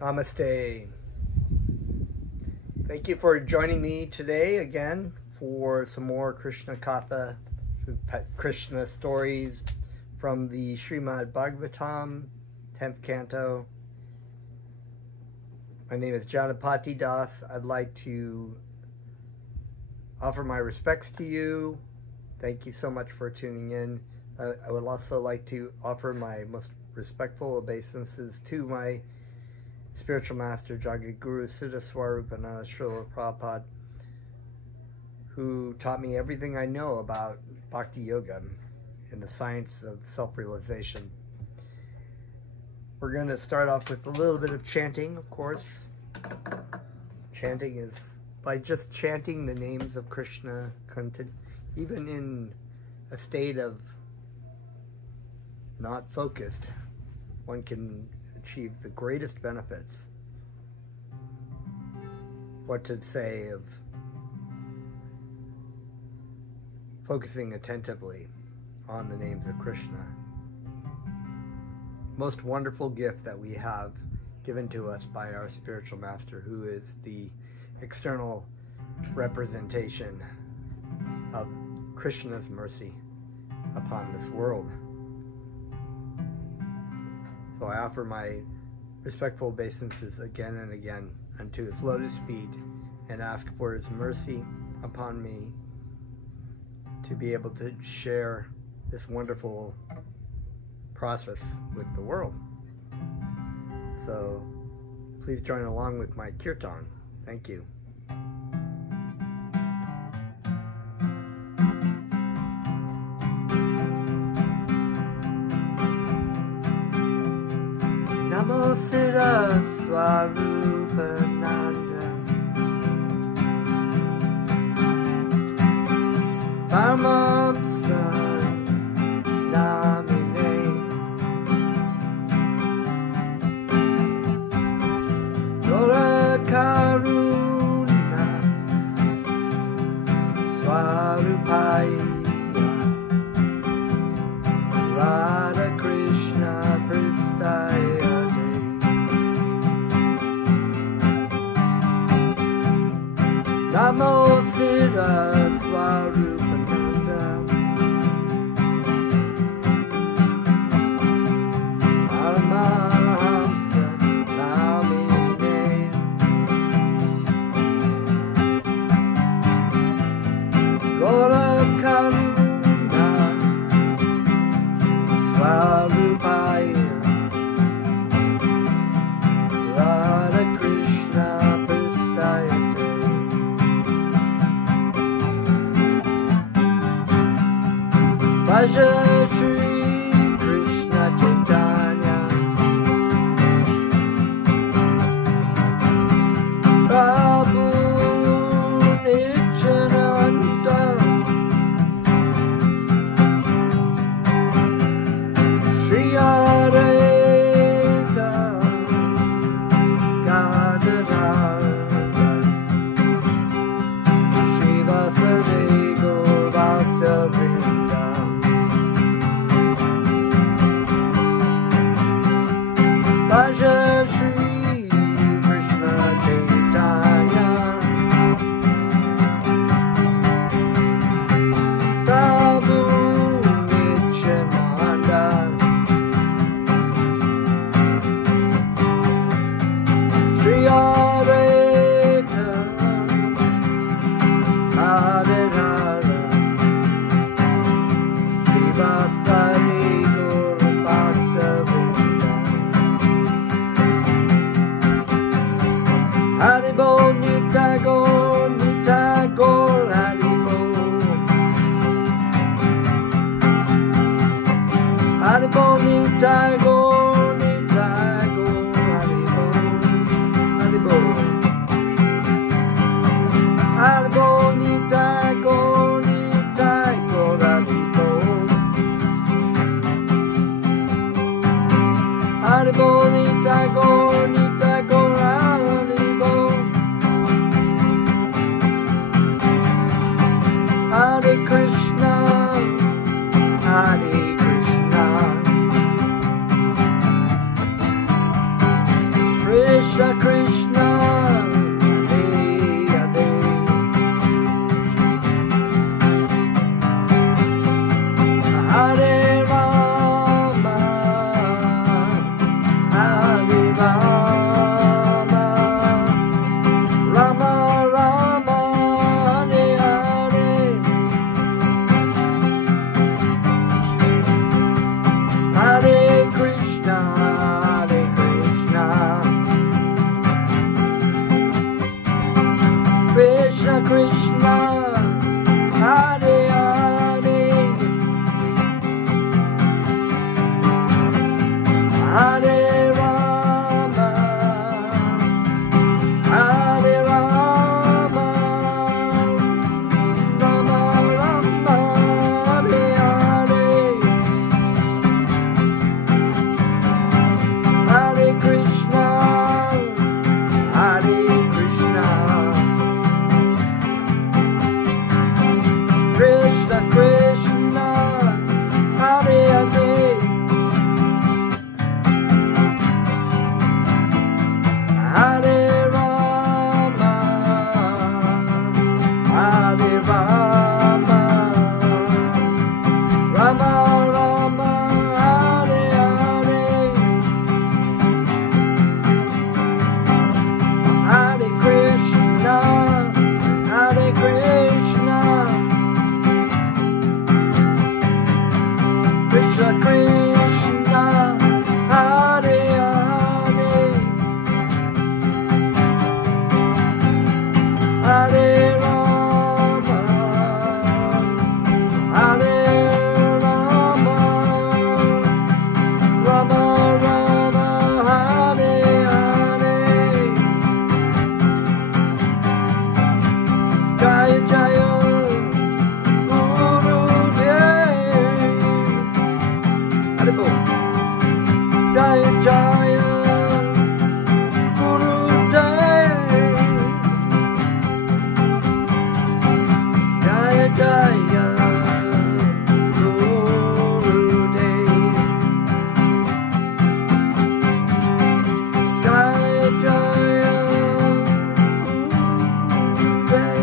Namaste. Thank you for joining me today again for some more Krishna Katha, Krishna stories from the Srimad Bhagavatam, 10th Canto. My name is Janapati Das. I'd like to offer my respects to you. Thank you so much for tuning in. I would also like to offer my most respectful obeisances to my spiritual master, Jagadguru Siddha Swarupananda Srila Prabhupada, who taught me everything I know about Bhakti Yoga and the science of self-realization. We're going to start off with a little bit of chanting, of course. Chanting is by just chanting the names of Krishna, even in a state of not focused, one can achieve the greatest benefits. What to say of focusing attentively on the names of Krishna. Most wonderful gift that we have given to us by our spiritual master, who is the external representation of Krishna's mercy upon this world. So I offer my respectful obeisances again and again unto his lotus feet and ask for his mercy upon me to be able to share this wonderful process with the world. So please join along with my kirtan. Thank you. Namo Siddha Swarupananda Paramahamsa Namine Dora Karuna Swarupaya Radha Krishna Pristaya Namo Siddha Swarupananda Paramahamsa Namine Gaura Karuna Swarupaya Radha Krishna Pristaya Bhaja Shri Krishna Chaitanya Prabhu Nityananda Shri Advaita Gadadhara Shri Vasudeva Gaura Bhakta Vrinda Bhaja Shri Krishna Chaitanya Prabhu Nityananda Shri Advaita Gadadhara Shri Vasudeva Gaura Bhakta Vrinda Haribo Nitago Nitago Haribo Haribo Nitago Nitago Haribo Haribo Haribo Nitago Nitago Haribo Haribo Nitago Nitago Haribo Hare Krishna Hare Krishna Krishna Jaya Jaya Guru Dev, Jaya Jaya Guru Dev, Jaya Jaya Guru Dev.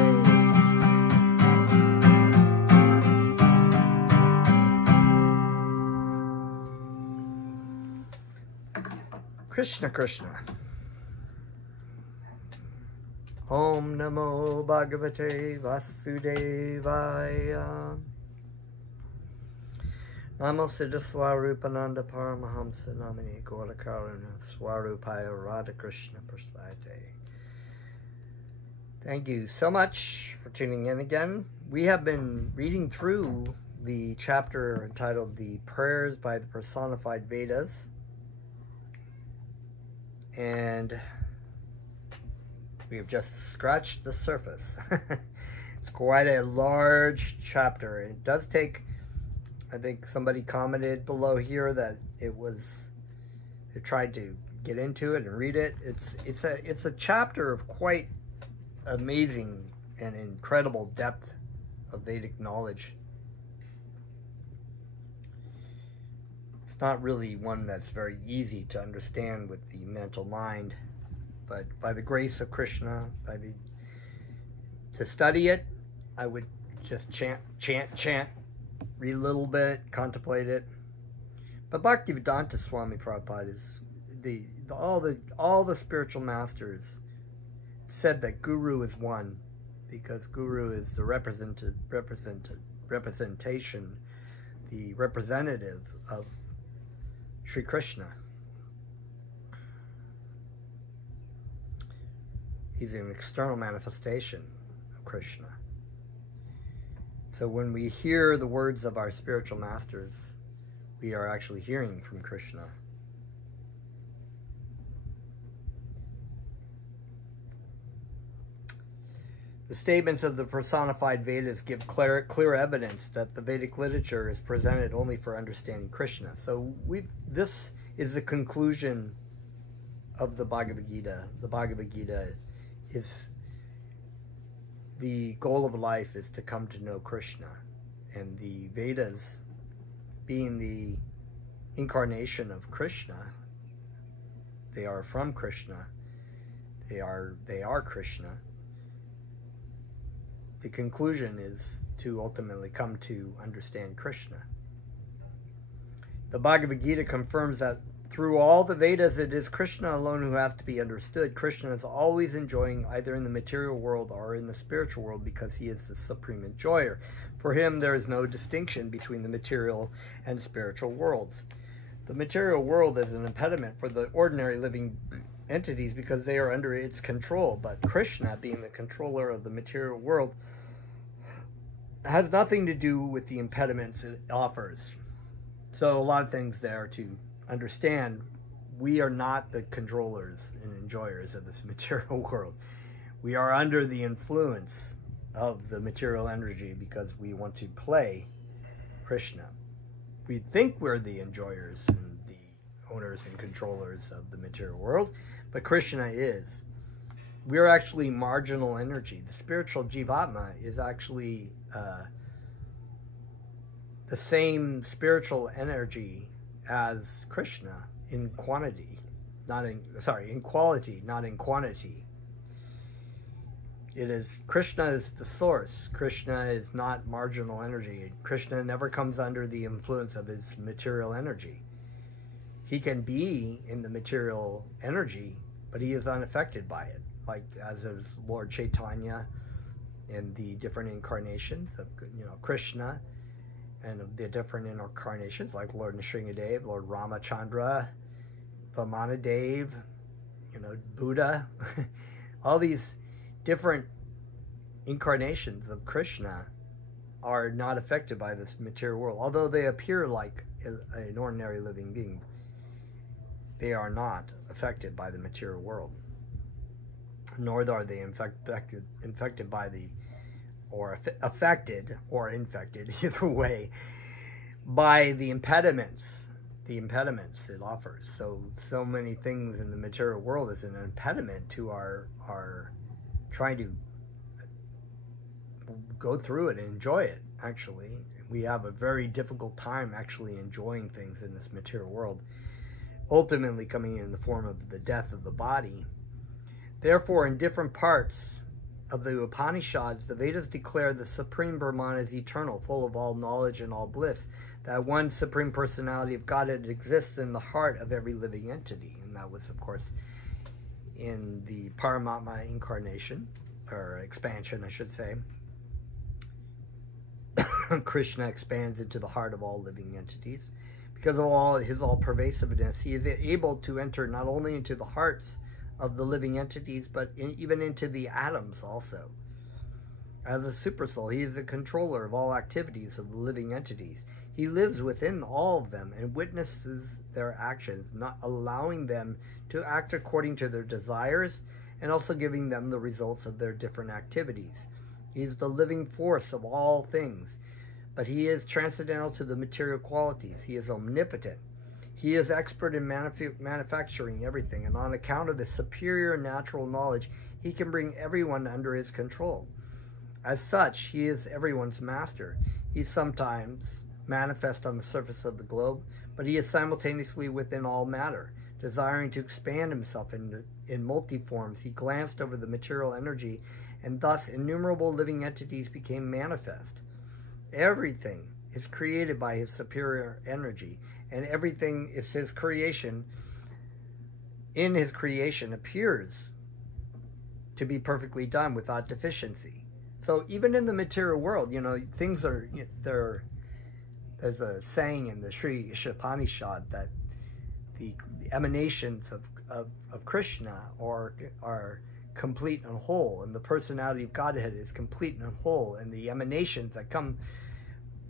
Krishna Krishna. Om Namo Bhagavate Vasudevaya. Namo Siddha Swarupananda Paramahamsa Namini Gaurakaruna Swarupaya Radha Krishna Prasade. Thank you so much for tuning in again. We have been reading through the chapter entitled The Prayers by the Personified Vedas. And we have just scratched the surface. It's quite a large chapter. It does take, I think somebody commented below here that they tried to get into it and read it. It's a chapter of quite amazing and incredible depth of Vedic knowledge. It's not really one that's very easy to understand with the mental mind, but by the grace of Krishna, to study it, I would just chant, read a little bit, contemplate it. But Bhaktivedanta Swami Prabhupada is all the spiritual masters said that Guru is one, because Guru is the representation, the representative of Sri Krishna. He's an external manifestation of Krishna. So when we hear the words of our spiritual masters, we are actually hearing from Krishna. The statements of the personified Vedas give clear evidence that the Vedic literature is presented only for understanding Krishna. So this is the conclusion of the Bhagavad Gita. The Bhagavad Gita is the goal of life is to come to know Krishna. And the Vedas, being the incarnation of Krishna, they are from Krishna. They are Krishna. The conclusion is to ultimately come to understand Krishna. The Bhagavad Gita confirms that through all the Vedas, it is Krishna alone who has to be understood. Krishna is always enjoying either in the material world or in the spiritual world because he is the supreme enjoyer. For him, there is no distinction between the material and spiritual worlds. The material world is an impediment for the ordinary living entities because they are under its control. But Krishna, being the controller of the material world, has nothing to do with the impediments it offers. So a lot of things there to understand. We are not the controllers and enjoyers of this material world. We are under the influence of the material energy because we want to play Krishna. We think we're the enjoyers and the owners and controllers of the material world, but Krishna is. We're actually marginal energy. The spiritual Jivatma is actually the same spiritual energy as Krishna in quantity, in quality, not in quantity. Krishna is the source. Krishna is not marginal energy. Krishna never comes under the influence of his material energy. He can be in the material energy, but he is unaffected by it, like as is Lord Chaitanya and the different incarnations of Krishna, and of the different incarnations like Lord Nrsingadev, Lord Ramachandra, Vamanadev, Buddha, all these different incarnations of Krishna are not affected by this material world. Although they appear like an ordinary living being, they are not affected by the material world. Nor are they infected by affected or infected, either way, by the impediments the impediments it offers. So many things in the material world is an impediment to our trying to go through it and enjoy it. Actually, we have a very difficult time actually enjoying things in this material world, ultimately coming in the form of the death of the body. Therefore, in different parts of the Upanishads, the Vedas declare the Supreme Brahman is eternal, full of all knowledge and all bliss. That one Supreme Personality of Godhead exists in the heart of every living entity. And that was, of course, in the Paramatma incarnation, or expansion, I should say. Krishna expands into the heart of all living entities. Because of all his all-pervasiveness, he is able to enter not only into the hearts of the living entities, but even into the atoms also. As a supersoul, he is the controller of all activities of the living entities. He lives within all of them and witnesses their actions, not allowing them to act according to their desires, and also giving them the results of their different activities. He is the living force of all things, but he is transcendental to the material qualities. He is omnipotent. He is expert in manufacturing everything, and on account of his superior natural knowledge, he can bring everyone under his control. As such, he is everyone's master. He sometimes manifests on the surface of the globe, but he is simultaneously within all matter. Desiring to expand himself in multi-forms, he glanced over the material energy, and thus innumerable living entities became manifest. Everything is created by his superior energy, and everything is his creation. In his creation appears to be perfectly done without deficiency. So even in the material world, things are, there's a saying in the Sri Ishopanishad that the emanations of Krishna are complete and whole, and the personality of Godhead is complete and whole, and the emanations that come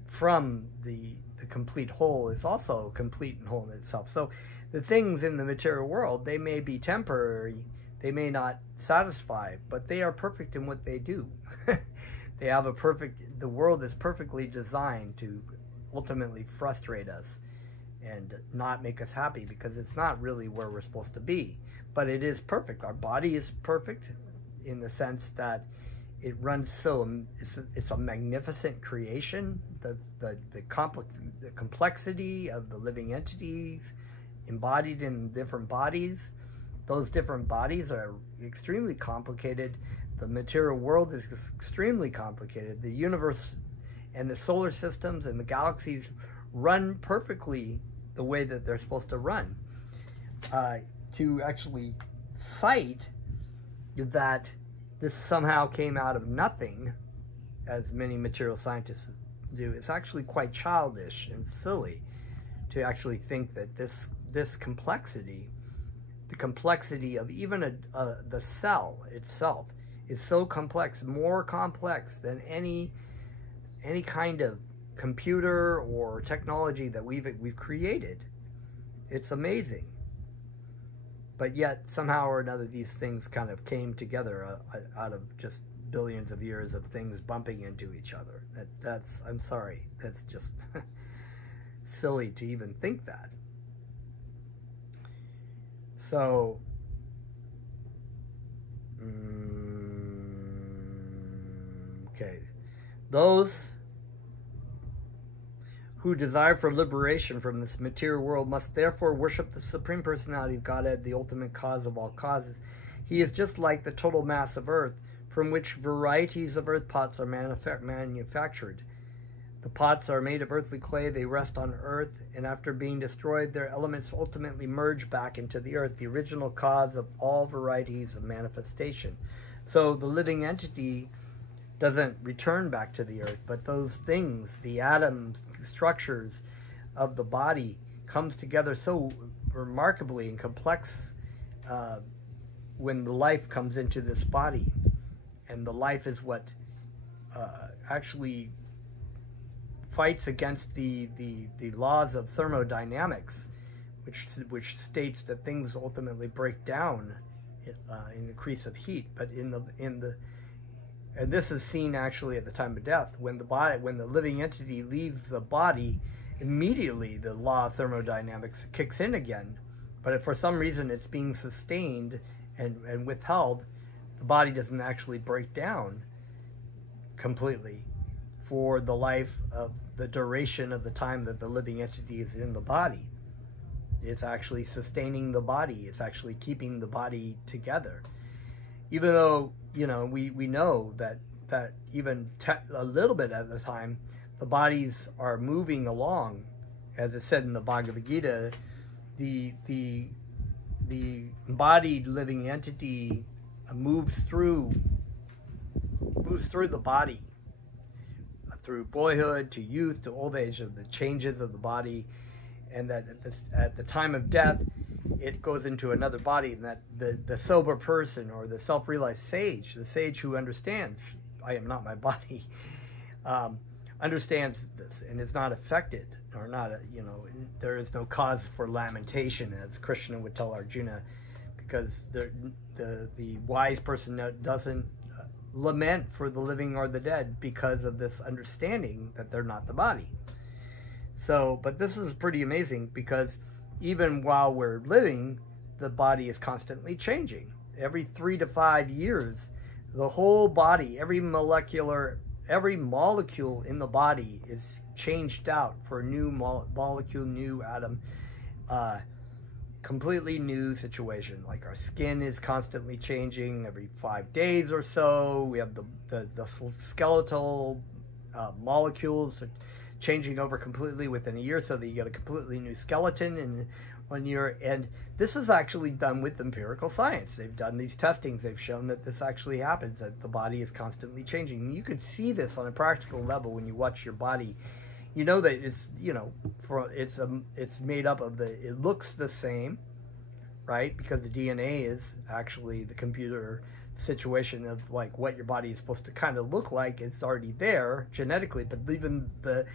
from the complete whole is also complete and whole in itself. So the things in the material world, they may be temporary, they may not satisfy, but they are perfect in what they do. They have the world is perfectly designed to ultimately frustrate us and not make us happy, because it's not really where we're supposed to be. But it is perfect. Our body is perfect in the sense that it runs it's a magnificent creation. The complexity of the living entities embodied in different bodies. Those different bodies are extremely complicated. The material world is extremely complicated. The universe and the solar systems and the galaxies run perfectly the way that they're supposed to run. To actually cite that this somehow came out of nothing, as many material scientists do, it's actually quite childish and silly to actually think that this complexity, the complexity of even the cell itself, is so complex, more complex than any kind of computer or technology that we've created. It's amazing. But yet, somehow or another, these things kind of came together out of just billions of years of things bumping into each other. I'm sorry, that's just silly to even think that. So, okay, those who desire for liberation from this material world must therefore worship the Supreme Personality of Godhead, the ultimate cause of all causes. He is just like the total mass of earth, from which varieties of earth pots are manufactured. The pots are made of earthly clay, they rest on earth, and after being destroyed, their elements ultimately merge back into the earth, the original cause of all varieties of manifestation. So the living entity doesn't return back to the earth, but those things, the atoms, structures of the body, comes together so remarkably and complex when the life comes into this body. And the life is what actually fights against the laws of thermodynamics, which states that things ultimately break down in increase of heat. But and this is seen actually at the time of death, when the living entity leaves the body, immediately the law of thermodynamics kicks in again. But if for some reason it's being sustained and withheld, the body doesn't actually break down completely for the life of the duration of the time that the living entity is in the body. It's actually sustaining the body. It's actually keeping the body together. Even though, we know that even a little bit at the time, the bodies are moving along. As it said in the Bhagavad Gita, the embodied living entity moves through the body, through boyhood to youth to old age, of the changes of the body, and that at the time of death it goes into another body, and that the sober person, or the self-realized sage, the sage who understands, I am not my body, understands this and is not affected, or not, there is no cause for lamentation, as Krishna would tell Arjuna, because the wise person doesn't lament for the living or the dead because of this understanding that they're not the body. So, but this is pretty amazing, because even while we're living, the body is constantly changing. Every 3 to 5 years, the whole body, every molecule in the body is changed out for a new molecule, new atom, completely new situation. Like our skin is constantly changing every 5 days or so. We have the skeletal molecules changing over completely within a year, so that you get a completely new skeleton in 1 year. And this is actually done with empirical science. They've done these testings. They've shown that this actually happens, that the body is constantly changing. And you could see this on a practical level when you watch your body. You know that it's it's made up of it looks the same, right? Because the DNA is actually the computer situation of like what your body is supposed to kind of look like. It's already there genetically, but even the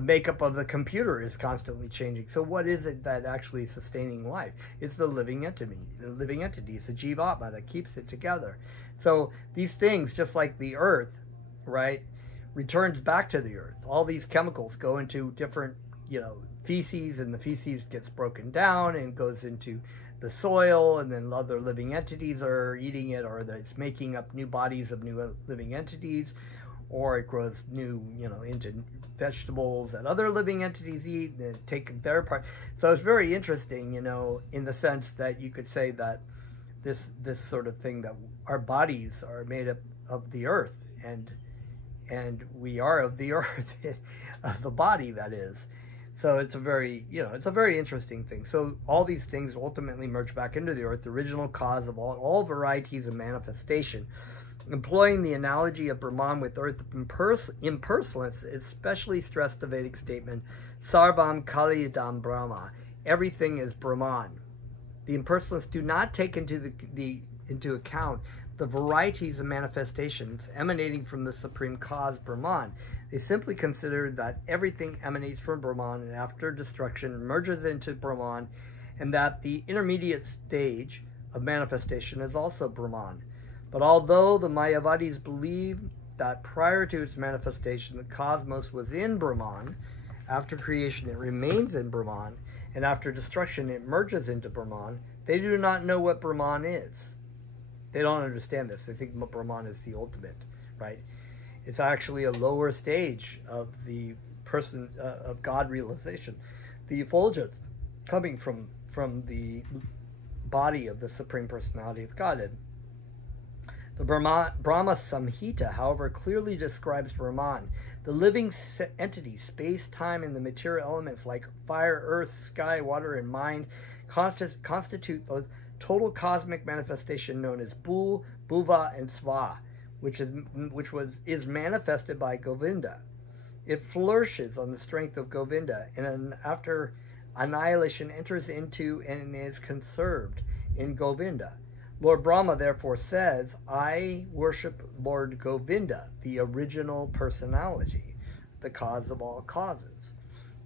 makeup of the computer is constantly changing. So what is it that actually is sustaining life? It's the living entity. The living entity is the jivatma that keeps it together. So these things, just like the earth, right, returns back to the earth. All these chemicals go into different, feces, and the feces gets broken down and goes into the soil, and then other living entities are eating it, or it's making up new bodies of new living entities, or it grows new, into vegetables that other living entities eat and take their part. So it's very interesting, in the sense that you could say that this sort of thing, that our bodies are made up of the earth, and we are of the earth, of the body, that is. So it's a very, it's a very interesting thing. So all these things ultimately merge back into the earth, the original cause of all varieties of manifestation. Employing the analogy of Brahman with earth impersonalists, especially stressed the Vedic statement, Sarvam Kaliyadam Brahma, everything is Brahman. The impersonalists do not take into account the varieties of manifestations emanating from the supreme cause, Brahman. They simply consider that everything emanates from Brahman, and after destruction merges into Brahman, and that the intermediate stage of manifestation is also Brahman. But although the Mayavadis believe that prior to its manifestation the cosmos was in Brahman, after creation it remains in Brahman, and after destruction it merges into Brahman, they do not know what Brahman is. They don't understand this. They think Brahman is the ultimate, right? It's actually a lower stage of the person of God realization, the effulgence coming from the body of the Supreme Personality of Godhead. The Brahma Samhita, however, clearly describes Brahman, the living entity, space, time, and the material elements like fire, earth, sky, water, and mind constitute those total cosmic manifestation known as Bhu, Bhuva, and Sva, which is manifested by Govinda. It flourishes on the strength of Govinda, and after annihilation enters into and is conserved in Govinda. Lord Brahma therefore says, I worship Lord Govinda, the original personality, the cause of all causes.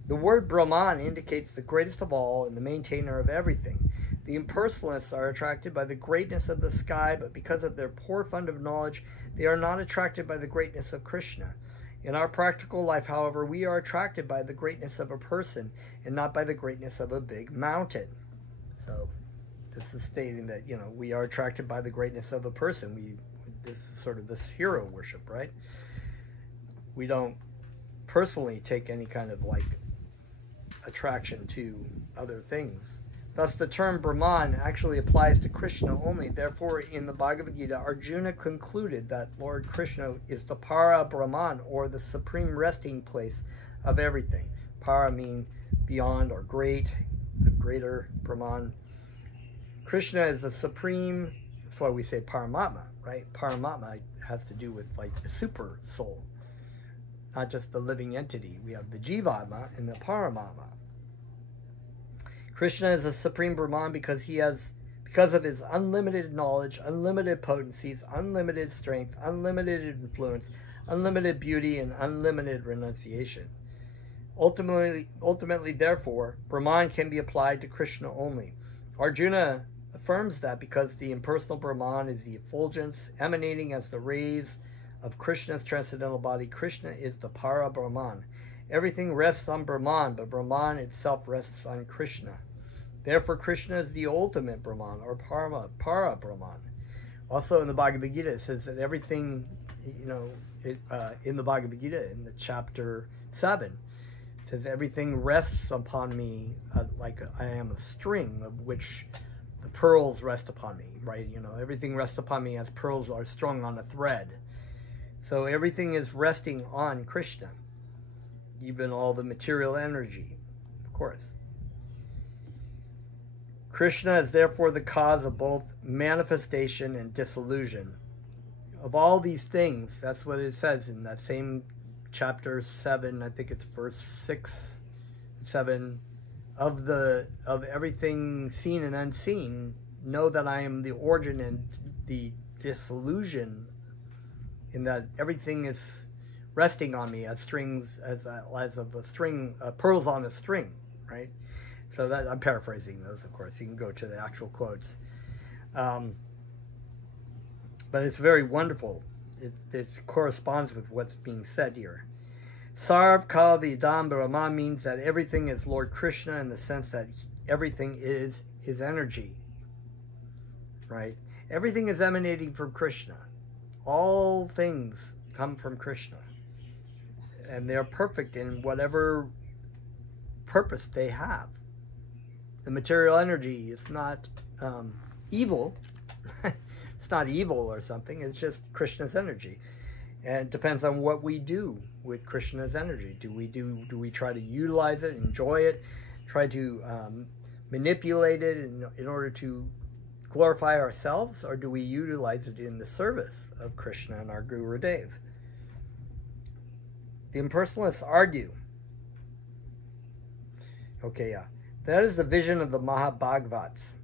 The word Brahman indicates the greatest of all and the maintainer of everything. The impersonalists are attracted by the greatness of the sky, but because of their poor fund of knowledge, they are not attracted by the greatness of Krishna. In our practical life, however, we are attracted by the greatness of a person and not by the greatness of a big mountain. So this is stating that, we are attracted by the greatness of a person. This is sort of this hero worship, right? We don't personally take any kind of attraction to other things. Thus, the term Brahman actually applies to Krishna only. Therefore, in the Bhagavad Gita, Arjuna concluded that Lord Krishna is the Para Brahman, or the supreme resting place of everything. Para means beyond or great, the greater Brahman. Krishna is the supreme, that's why we say Paramatma, right? Paramatma has to do with the super soul, not just the living entity. We have the Jivatma and the Paramatma. Krishna is the supreme Brahman because of his unlimited knowledge, unlimited potencies, unlimited strength, unlimited influence, unlimited beauty, and unlimited renunciation. Ultimately, therefore, Brahman can be applied to Krishna only. Arjuna affirms that because the impersonal Brahman is the effulgence emanating as the rays of Krishna's transcendental body, Krishna is the Para Brahman. Everything rests on Brahman, but Brahman itself rests on Krishna. Therefore, Krishna is the ultimate Brahman, or Para Brahman. Also in the Bhagavad Gita, it says that everything, in the Bhagavad Gita, in the chapter 7, it says everything rests upon me like I am a string of which the pearls rest upon me, right? Everything rests upon me as pearls are strung on a thread. So everything is resting on Krishna, even all the material energy, of course. Krishna is therefore the cause of both manifestation and dissolution. Of all these things, that's what it says in that same chapter 7, I think it's verse 6, 7, of everything seen and unseen, know that I am the origin and the dissolution, in that everything is resting on me as strings, as of a string, pearls on a string, right? So that, I'm paraphrasing those, of course. You can go to the actual quotes. But it's very wonderful. It corresponds with what's being said here. Sarv Kal Vidam Brahma means that everything is Lord Krishna, in the sense that everything is his energy, right? Everything is emanating from Krishna. All things come from Krishna. And they're perfect in whatever purpose they have. The material energy is not evil. It's not evil or something. It's just Krishna's energy. And it depends on what we do with Krishna's energy. Do we try to utilize it, enjoy it, try to manipulate it in order to glorify ourselves, or do we utilize it in the service of Krishna and our Guru Dev? The impersonalists argue. Okay, yeah. That is the vision of the Mahabhagavats.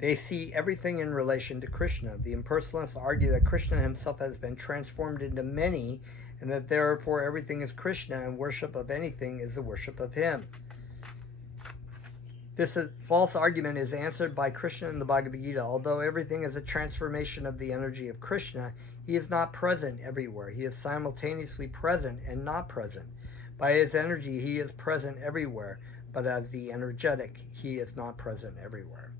They see everything in relation to Krishna. The impersonalists argue that Krishna himself has been transformed into many, and that therefore everything is Krishna, and worship of anything is the worship of him. This false argument is answered by Krishna in the Bhagavad Gita. Although everything is a transformation of the energy of Krishna, he is not present everywhere. He is simultaneously present and not present. By his energy, he is present everywhere, but as the energetic, he is not present everywhere.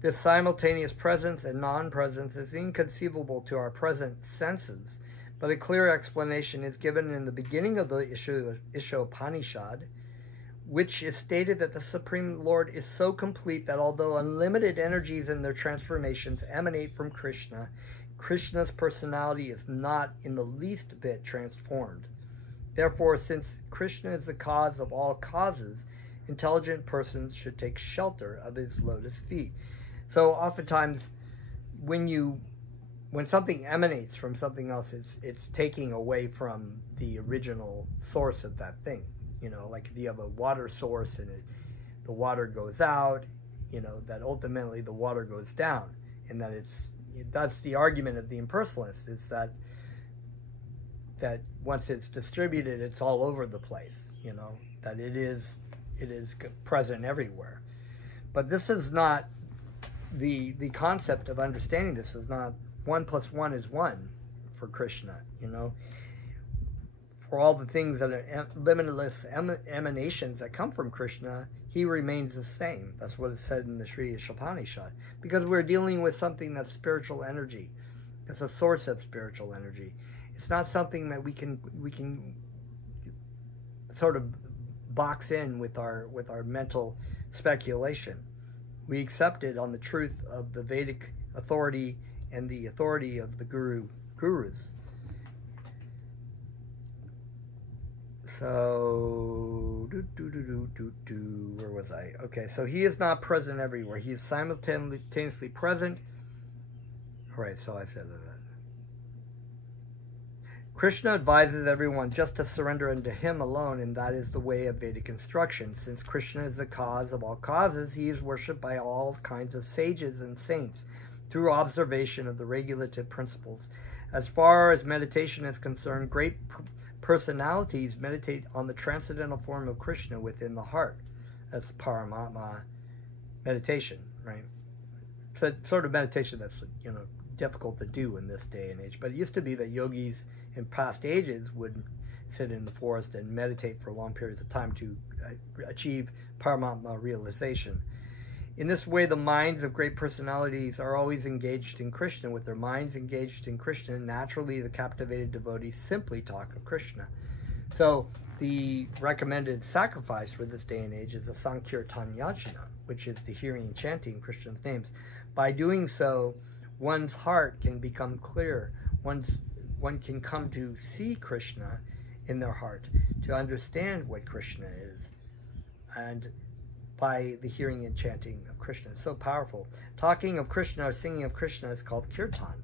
This simultaneous presence and non-presence is inconceivable to our present senses, but a clear explanation is given in the beginning of the Ishopanishad, which is stated that the Supreme Lord is so complete that although unlimited energies and their transformations emanate from Krishna, Krishna's personality is not in the least bit transformed. Therefore, since Krishna is the cause of all causes, intelligent persons should take shelter of his lotus feet. So oftentimes, when something emanates from something else, it's taking away from the original source of that thing. Like if you have a water source and the water goes out, that ultimately the water goes down, and that that's the argument of the impersonalist, is that once it's distributed, it's all over the place. That it is present everywhere. But this is not the concept of understanding. This is not 1 + 1 is 1 for Krishna, you know, for all the things that are limitless emanations that come from Krishna, he remains the same. That's what is said in the Sri Ishopanishad. Because we're dealing with something that's spiritual energy. It's a source of spiritual energy. It's not something that we can sort of box in with our mental speculation. We accept it on the truth of the Vedic authority and the authority of the gurus. So, where was I? Okay, so he is not present everywhere. He is simultaneously present. All right, so I said that. Krishna advises everyone just to surrender unto him alone, and that is the way of Vedic instruction. Since Krishna is the cause of all causes, he is worshipped by all kinds of sages and saints through observation of the regulative principles. As far as meditation is concerned, great personalities meditate on the transcendental form of Krishna within the heart. That's Paramatma meditation, right? It's a sort of meditation that's, you know, difficult to do in this day and age. But it used to be that yogis in past ages would sit in the forest and meditate for long periods of time to achieve Paramatma realization. In this way, the minds of great personalities are always engaged in Krishna. With their minds engaged in Krishna, naturally the captivated devotees simply talk of Krishna. So the recommended sacrifice for this day and age is the Sankirtan Yajna, which is the hearing and chanting Krishna's names. By doing so, one's heart can become clear. One can come to see Krishna in their heart, to understand what Krishna is, and by the hearing and chanting of Krishna. It's so powerful. Talking of Krishna or singing of Krishna is called kirtan.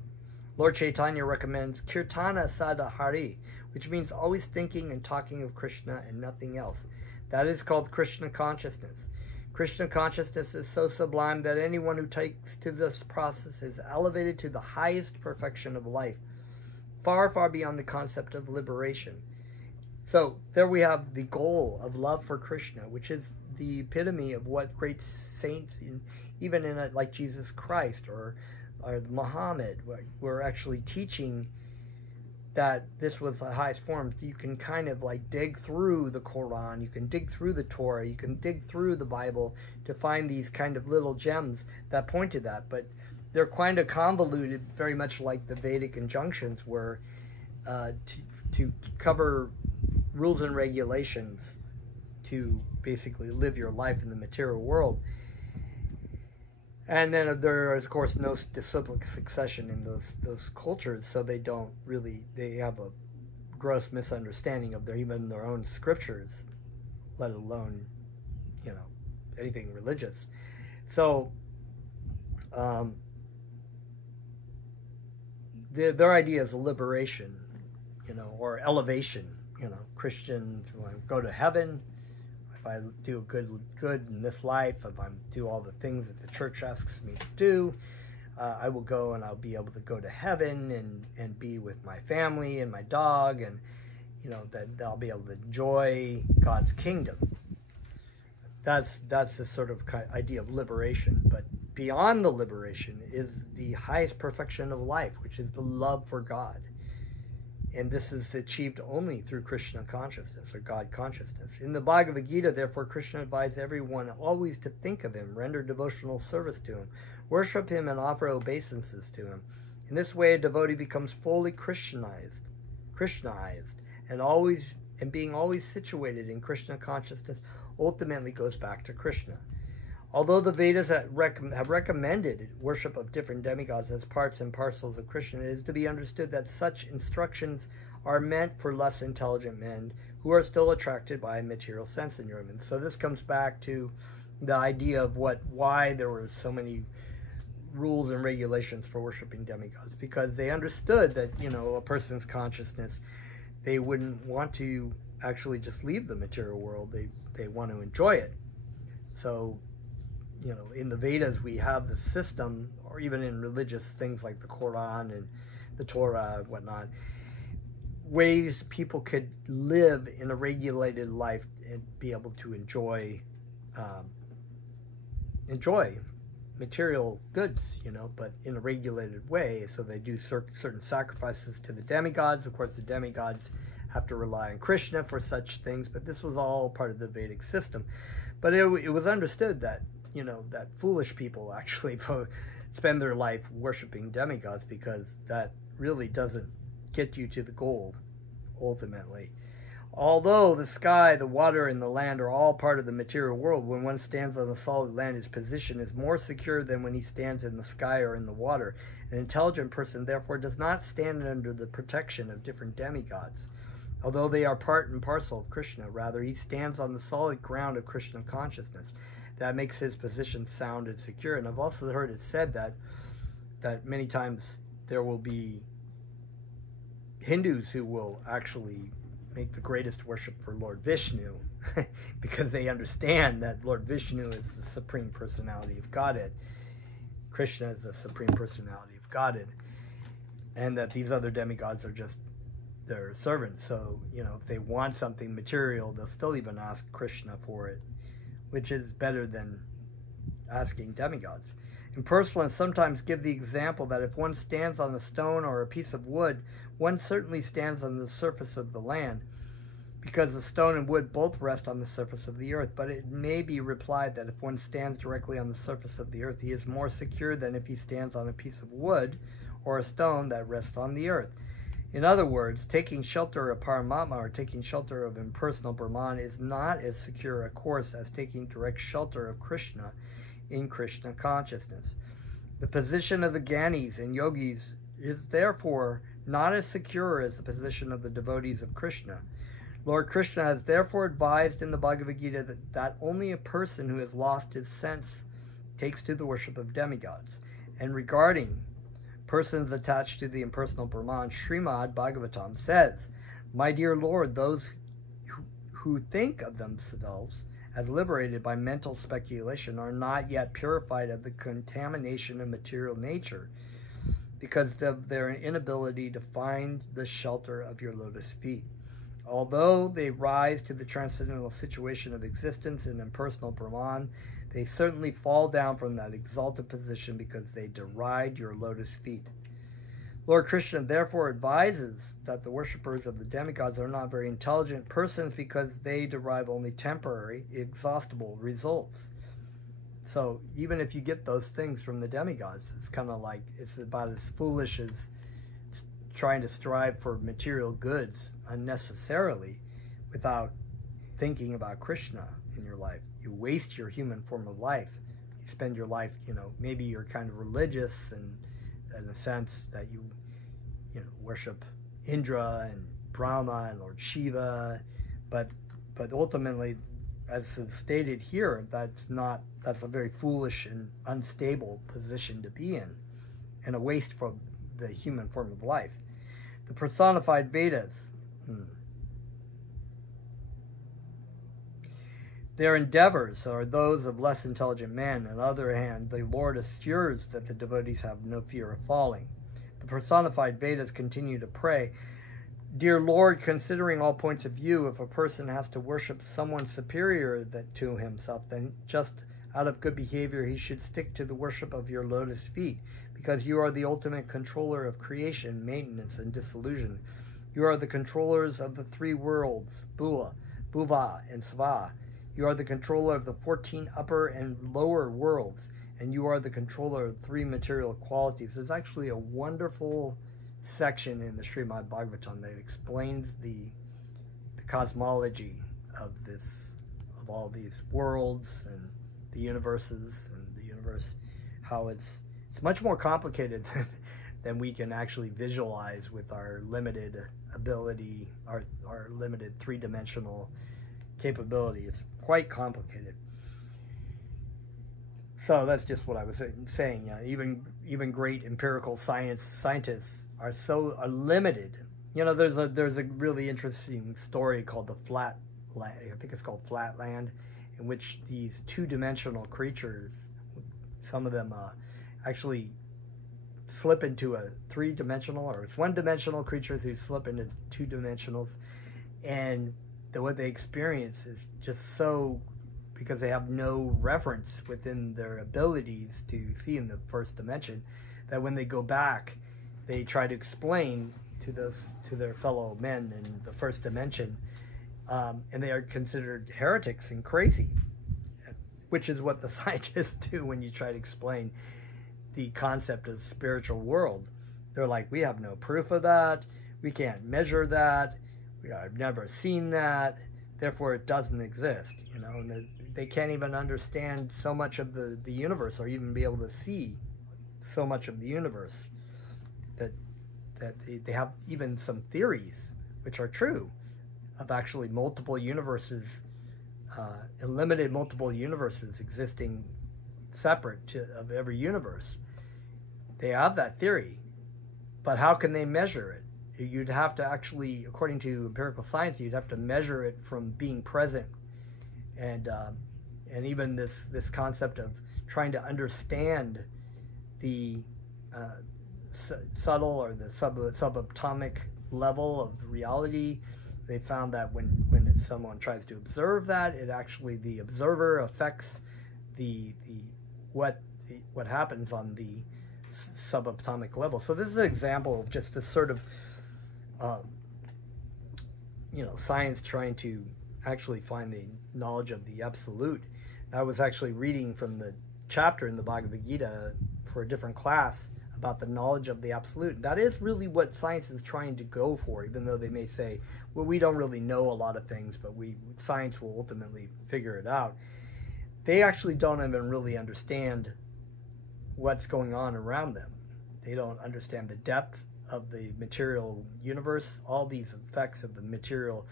Lord Chaitanya recommends kirtana sada hari, which means always thinking and talking of Krishna and nothing else. That is called Krishna consciousness. Krishna consciousness is so sublime that anyone who takes to this process is elevated to the highest perfection of life, far, far beyond the concept of liberation. So there we have the goal of love for Krishna, which is the epitome of what great saints, even in a, like Jesus Christ or Muhammad, were actually teaching that this was the highest form. You can kind of like dig through the Quran, you can dig through the Torah, you can dig through the Bible to find these kind of little gems that point to that. But they're kind of convoluted, very much like the Vedic injunctions were, to cover rules and regulations to basically live your life in the material world. And then there is, of course, no disciplic succession in those cultures, so they have a gross misunderstanding of even their own scriptures, let alone, you know, anything religious. So their idea is liberation, you know, or elevation. You know, Christians go to heaven. If I do good in this life, if I do all the things that the church asks me to do, I will go and I'll be able to go to heaven and be with my family and my dog, and you know that I'll be able to enjoy God's kingdom. That's the sort of idea of liberation. But beyond the liberation is the highest perfection of life, which is the love for God. And this is achieved only through Krishna consciousness or God consciousness. In the Bhagavad Gita, therefore, Krishna advised everyone always to think of him, render devotional service to him, worship him, and offer obeisances to him. In this way, a devotee becomes fully Christianized, and being always situated in Krishna consciousness ultimately goes back to Krishna. Although the Vedas have recommended worship of different demigods as parts and parcels of Krishna, it is to be understood that such instructions are meant for less intelligent men who are still attracted by material sense enjoyment. So this comes back to the idea of why there were so many rules and regulations for worshiping demigods, because they understood that, you know, a person's consciousness, they wouldn't want to actually just leave the material world. They want to enjoy it. So, you know, in the Vedas we have the system, or even in religious things like the Quran and the Torah and whatnot, ways people could live in a regulated life and be able to enjoy material goods, but in a regulated way. So they do certain sacrifices to the demigods. Of course, the demigods have to rely on Krishna for such things, but this was all part of the Vedic system. But it was understood that, that foolish people actually spend their life worshiping demigods, because that really doesn't get you to the goal, ultimately. Although the sky, the water, and the land are all part of the material world, when one stands on the solid land, his position is more secure than when he stands in the sky or in the water. An intelligent person, therefore, does not stand under the protection of different demigods, although they are part and parcel of Krishna. Rather, he stands on the solid ground of Krishna consciousness. That makes his position sound and secure. And I've also heard it said that many times there will be Hindus who will actually make the greatest worship for Lord Vishnu because they understand that Lord Vishnu is the Supreme Personality of Godhead. Krishna is the Supreme Personality of Godhead. And that these other demigods are just their servants. So, if they want something material, they'll still even ask Krishna for it, which is better than asking demigods. Impersonalists sometimes give the example that if one stands on a stone or a piece of wood, one certainly stands on the surface of the land, because the stone and wood both rest on the surface of the earth. But it may be replied that if one stands directly on the surface of the earth, he is more secure than if he stands on a piece of wood or a stone that rests on the earth. In other words, taking shelter of Paramatma or taking shelter of impersonal Brahman is not as secure a course as taking direct shelter of Krishna in Krishna consciousness. The position of the Gyanis and Yogis is therefore not as secure as the position of the devotees of Krishna. Lord Krishna has therefore advised in the Bhagavad Gita that only a person who has lost his sense takes to the worship of demigods. And regarding persons attached to the impersonal Brahman, Srimad Bhagavatam says, "My dear Lord, those who think of themselves as liberated by mental speculation are not yet purified of the contamination of material nature, because of their inability to find the shelter of your lotus feet. Although they rise to the transcendental situation of existence in impersonal Brahman, they certainly fall down from that exalted position because they deride your lotus feet." Lord Krishna therefore advises that the worshippers of the demigods are not very intelligent persons, because they derive only temporary, exhaustible results. So even if you get those things from the demigods, it's kind of like, it's about as foolish as trying to strive for material goods unnecessarily without thinking about Krishna in your life. You waste your human form of life. You spend your life, maybe you're kind of religious, and in a sense that you worship Indra and Brahma and Lord Shiva, but ultimately, as is stated here, that's a very foolish and unstable position to be in, and a waste from the human form of life. The personified Vedas. Their endeavors are those of less intelligent men. On the other hand, the Lord assures that the devotees have no fear of falling. The personified Vedas continue to pray, "Dear Lord, considering all points of view, if a person has to worship someone superior to himself, then just out of good behavior he should stick to the worship of your lotus feet, because you are the ultimate controller of creation, maintenance, and dissolution. You are the controllers of the three worlds, Bhuva, and Sva. You are the controller of the 14 upper and lower worlds, and you are the controller of three material qualities." There's actually a wonderful section in the Srimad Bhagavatam that explains the cosmology of all these worlds and the universes and the universe, how it's much more complicated than we can actually visualize with our limited ability, our limited three-dimensional capability. It's quite complicated. So that's just what I was saying. Even great empirical scientists are limited. There's a really interesting story called the Flat Land. I think it's called Flatland, in which these two-dimensional creatures, some of them actually slip into a three-dimensional, or it's one-dimensional creatures who slip into two dimensionals, and what they experience is just so because they have no reference within their abilities to see in the first dimension, that when they go back, they try to explain to their fellow men in the first dimension, and they are considered heretics and crazy, which is what the scientists do when you try to explain the concept of the spiritual world. They're like, we have no proof of that, we can't measure that, I've never seen that, therefore it doesn't exist, you know, and they can't even understand so much of the universe, or even be able to see so much of the universe, that they have even some theories, which are true, of actually multiple universes, unlimited multiple universes existing separate of every universe. They have that theory, but how can they measure it? You'd have to actually, according to empirical science, you'd have to measure it from being present, and even this concept of trying to understand the subtle or the subatomic level of reality. They found that when someone tries to observe that, it actually, the observer affects what happens on the subatomic level. So this is an example of just a sort of science trying to actually find the knowledge of the absolute. I was actually reading from the chapter in the Bhagavad Gita for a different class about the knowledge of the absolute. That is really what science is trying to go for, even though they may say, well, we don't really know a lot of things, but science will ultimately figure it out. They actually don't even really understand what's going on around them. They don't understand the depth of the material universe, all these effects of the material,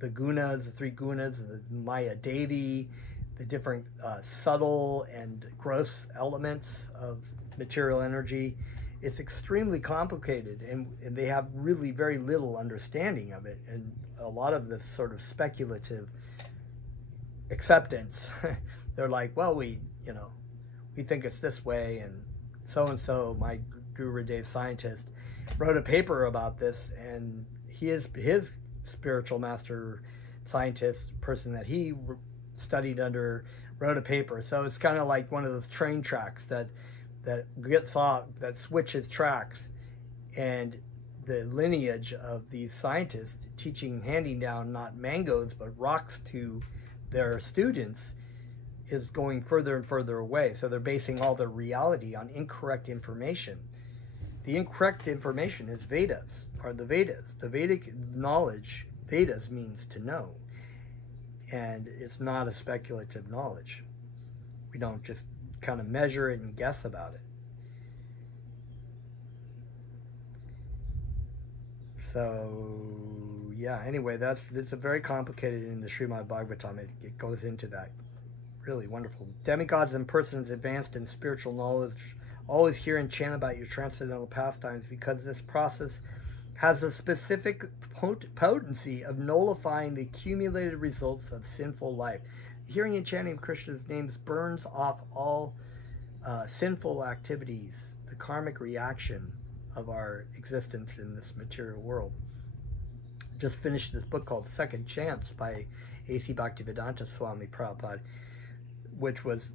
the gunas, the three gunas, the Maya Devi, the different subtle and gross elements of material energy. It's extremely complicated, and they have really very little understanding of it, and a lot of this sort of speculative acceptance. They're like, well, we think it's this way, and so, my Guru Dev scientist, wrote a paper about this, and his spiritual master scientist, person that he studied under, wrote a paper. So it's kind of like one of those train tracks that gets off, that switches tracks, and the lineage of these scientists handing down not mangoes but rocks to their students is going further and further away. So they're basing all their reality on incorrect information. The incorrect information is Vedas, or the Vedas. The Vedic knowledge, Vedas means to know, and it's not a speculative knowledge. We don't just kind of measure it and guess about it. So yeah, anyway, it's a very complicated in the Srimad Bhagavatam. It goes into that. Really wonderful. Demigods and persons advanced in spiritual knowledge always hear and chant about your transcendental pastimes, because this process has a specific potency of nullifying the accumulated results of sinful life. Hearing and chanting of Krishna's names burns off all sinful activities, the karmic reaction of our existence in this material world. Just finished this book called Second Chance by A.C. Bhaktivedanta Swami Prabhupada, which was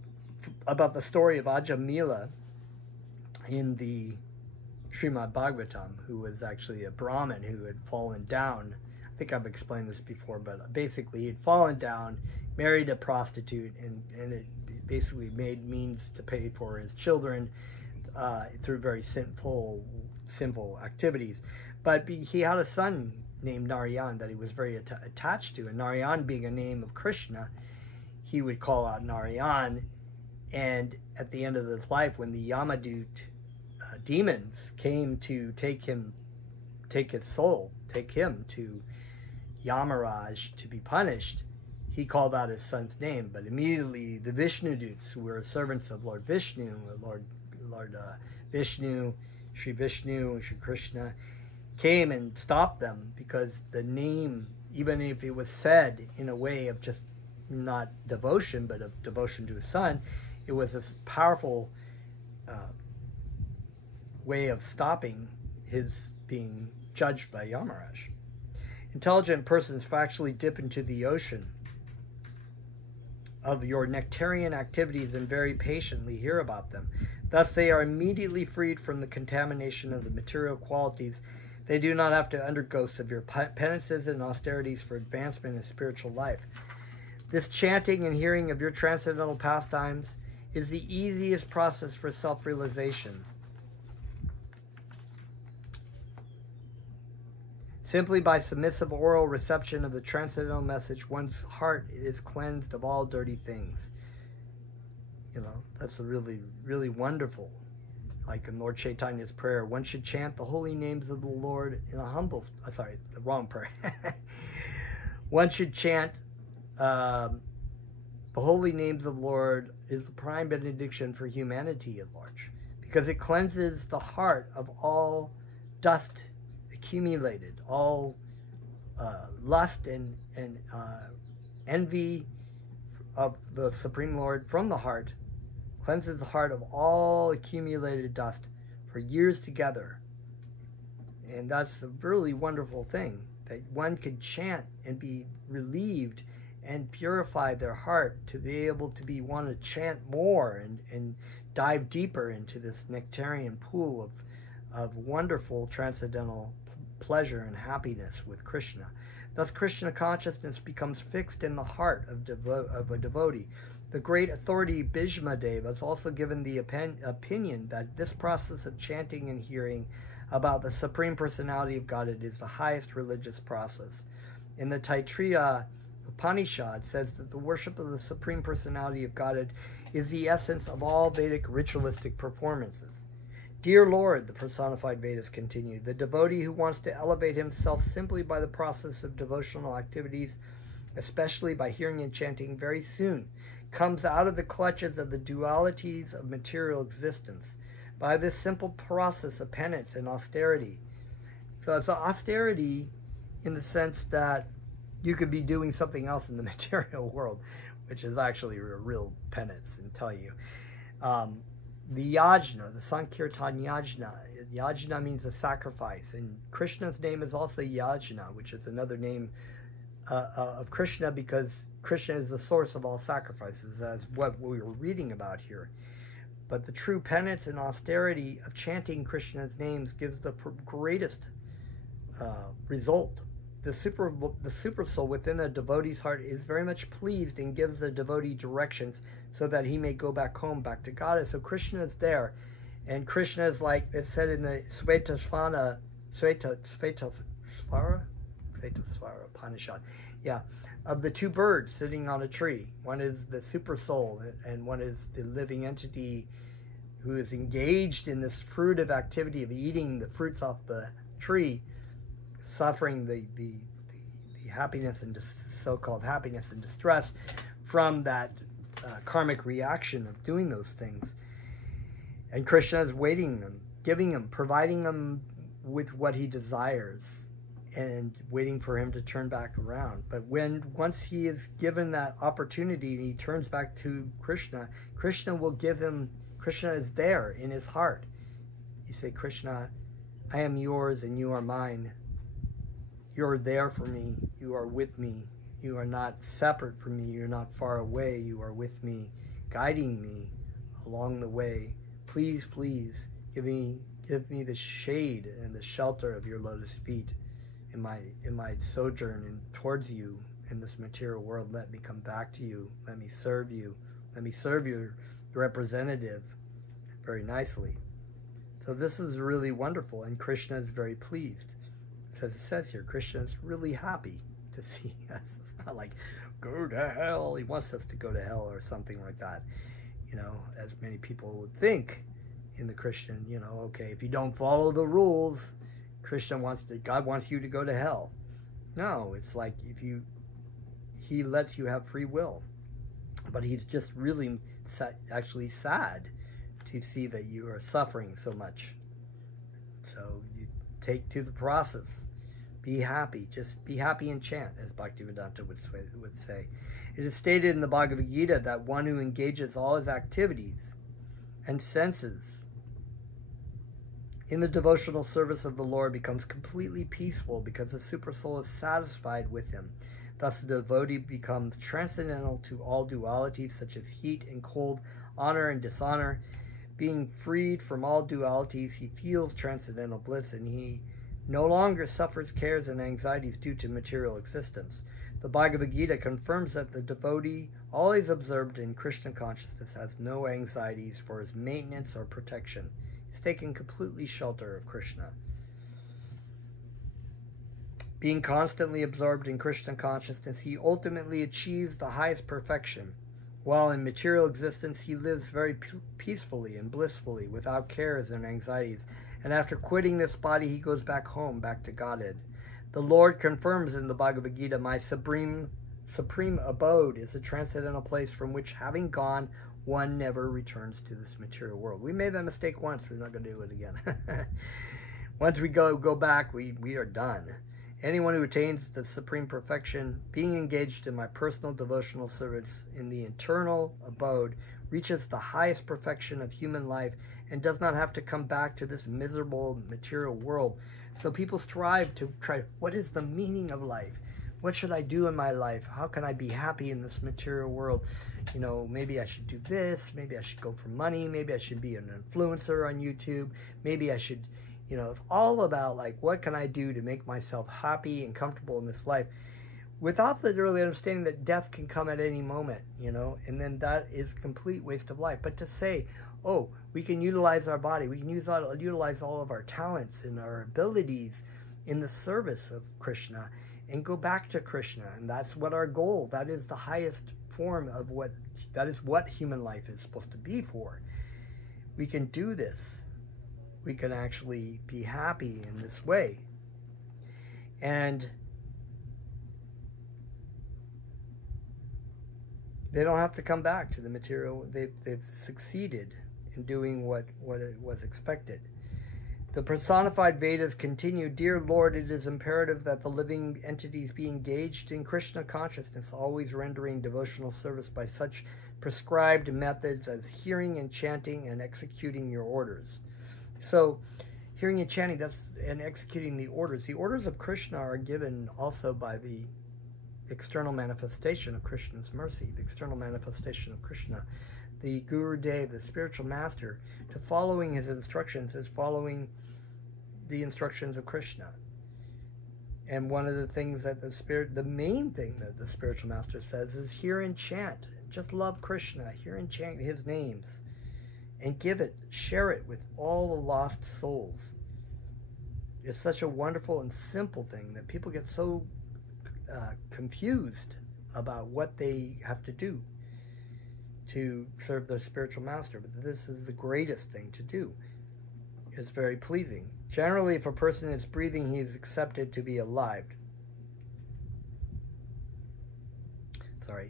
about the story of Ajamila in the Srimad Bhagavatam, who was actually a Brahmin who had fallen down. I think I've explained this before, but basically he had fallen down, married a prostitute, and it basically made means to pay for his children through very sinful activities. But he had a son named Narayan that he was very attached to, and Narayan being a name of Krishna, he would call out Narayan, and at the end of his life, when the Yamadut demons came to take him to Yamaraj to be punished, he called out his son's name. But immediately the Vishnudutes, who were servants of Lord Vishnu, Lord Vishnu, Sri Vishnu, and Sri Krishna, came and stopped them, because the name, even if it was said in a way of just not devotion, but of devotion to his son, it was this powerful way of stopping his being judged by Yamaraj. Intelligent persons factually dip into the ocean of your nectarian activities and very patiently hear about them. Thus they are immediately freed from the contamination of the material qualities. They do not have to undergo severe penances and austerities for advancement in spiritual life. This chanting and hearing of your transcendental pastimes is the easiest process for self-realization. Simply by submissive oral reception of the transcendental message, one's heart is cleansed of all dirty things. That's a really, really wonderful. Like in Lord Chaitanya's prayer, one should chant the holy names of the Lord in a humble... Sorry, the wrong prayer. One should chant the holy names of the Lord is the prime benediction for humanity at large, because it cleanses the heart of all dust accumulated, all lust and envy of the Supreme Lord from the heart, cleanses the heart of all accumulated dust for years together. And that's a really wonderful thing, that one could chant and be relieved and purify their heart to be able to want to chant more and dive deeper into this nectarian pool of wonderful transcendental pleasure and happiness with Krishna. Thus Krishna consciousness becomes fixed in the heart of a devotee. The great authority Bhishma Deva has also given the opinion that this process of chanting and hearing about the Supreme Personality of Godhead is the highest religious process. In the Taittiriya Upanishad says that the worship of the Supreme Personality of Godhead is the essence of all Vedic ritualistic performances. Dear Lord, the personified Vedas continue, the devotee who wants to elevate himself simply by the process of devotional activities, especially by hearing and chanting, very soon comes out of the clutches of the dualities of material existence by this simple process of penance and austerity. So it's austerity in the sense that you could be doing something else in the material world, which is actually a real penance, and tell you. The yajna, the Sankirtan yajna. Yajna means a sacrifice, and Krishna's name is also Yajna, which is another name of Krishna, because Krishna is the source of all sacrifices, as what we were reading about here. But the true penance and austerity of chanting Krishna's names gives the greatest result. The super soul within the devotee's heart is very much pleased and gives the devotee directions so that he may go back home, back to God. So Krishna is there, and Krishna is like it's said in the Svetasvara Upanishad, of the two birds sitting on a tree. One is the super soul, and one is the living entity who is engaged in this fruitive activity of eating the fruits off the tree, suffering the happiness and so-called happiness and distress from that karmic reaction of doing those things. And Krishna is waiting them, giving them, providing them with what he desires, and waiting for him to turn back around. But once he is given that opportunity and he turns back to Krishna, Krishna will give him, Krishna is there in his heart. You say, Krishna, I am yours and you are mine. You are there for me. You are with me. You are not separate from me. You're not far away. You are with me, guiding me along the way. Please, please, give me the shade and the shelter of your lotus feet in my sojourn towards you in this material world. Let me come back to you. Let me serve you. Let me serve your representative very nicely. So this is really wonderful, and Krishna is very pleased. As it says here, Krishna is really happy to see us. It's not like, go to hell. He wants us to go to hell or something like that. As many people would think in the Christian, okay, if you don't follow the rules, God wants you to go to hell. No, it's like he lets you have free will. But he's just really actually sad to see that you are suffering so much. So you take to the process. Be happy. Just be happy and chant, as Bhaktivedanta would say. It is stated in the Bhagavad Gita that one who engages all his activities and senses in the devotional service of the Lord becomes completely peaceful because the super soul is satisfied with him. Thus the devotee becomes transcendental to all dualities such as heat and cold, honor and dishonor. Being freed from all dualities, he feels transcendental bliss, and he no longer suffers cares and anxieties due to material existence. The Bhagavad Gita confirms that the devotee, always absorbed in Krishna consciousness, has no anxieties for his maintenance or protection. He's taken completely shelter of Krishna. Being constantly absorbed in Krishna consciousness, he ultimately achieves the highest perfection. While in material existence, he lives very peacefully and blissfully, without cares and anxieties. And after quitting this body, he goes back home, back to Godhead. The Lord confirms in the Bhagavad Gita, my supreme abode is a transcendental place from which, having gone, one never returns to this material world. We made that mistake once. We're not going to do it again. Once we go back, we are done. Anyone who attains the supreme perfection, being engaged in my personal devotional service in the eternal abode, reaches the highest perfection of human life and does not have to come back to this miserable material world. So people strive to try, what is the meaning of life? What should I do in my life? How can I be happy in this material world? You know, maybe I should do this. Maybe I should go for money. Maybe I should be an influencer on YouTube. Maybe I should, you know, it's all about like, what can I do to make myself happy and comfortable in this life? Without the really understanding that death can come at any moment, you know, and then that is a complete waste of life. But to say, oh, we can utilize our body, we can utilize all of our talents and our abilities in the service of Krishna and go back to Krishna. And that's what our goal, that is the highest form of that is what human life is supposed to be for. We can do this. We can actually be happy in this way. And they don't have to come back to the material. They've succeeded in doing what it was expected. The personified Vedas continue, dear Lord, it is imperative that the living entities be engaged in Krishna consciousness, always rendering devotional service by such prescribed methods as hearing and chanting and executing your orders. So, hearing and chanting, and executing the orders. The orders of Krishna are given also by the external manifestation of Krishna's mercy, the external manifestation of Krishna. The Guru Dev, the spiritual master, to following his instructions is following the instructions of Krishna. And one of the things that the main thing that the spiritual master says is hear and chant. Just love Krishna, hear and chant his names, and share it with all the lost souls. It's such a wonderful and simple thing that people get so confused about what they have to do to serve their spiritual master. But this is the greatest thing to do. It's very pleasing. Generally, if a person is breathing, he is accepted to be alive.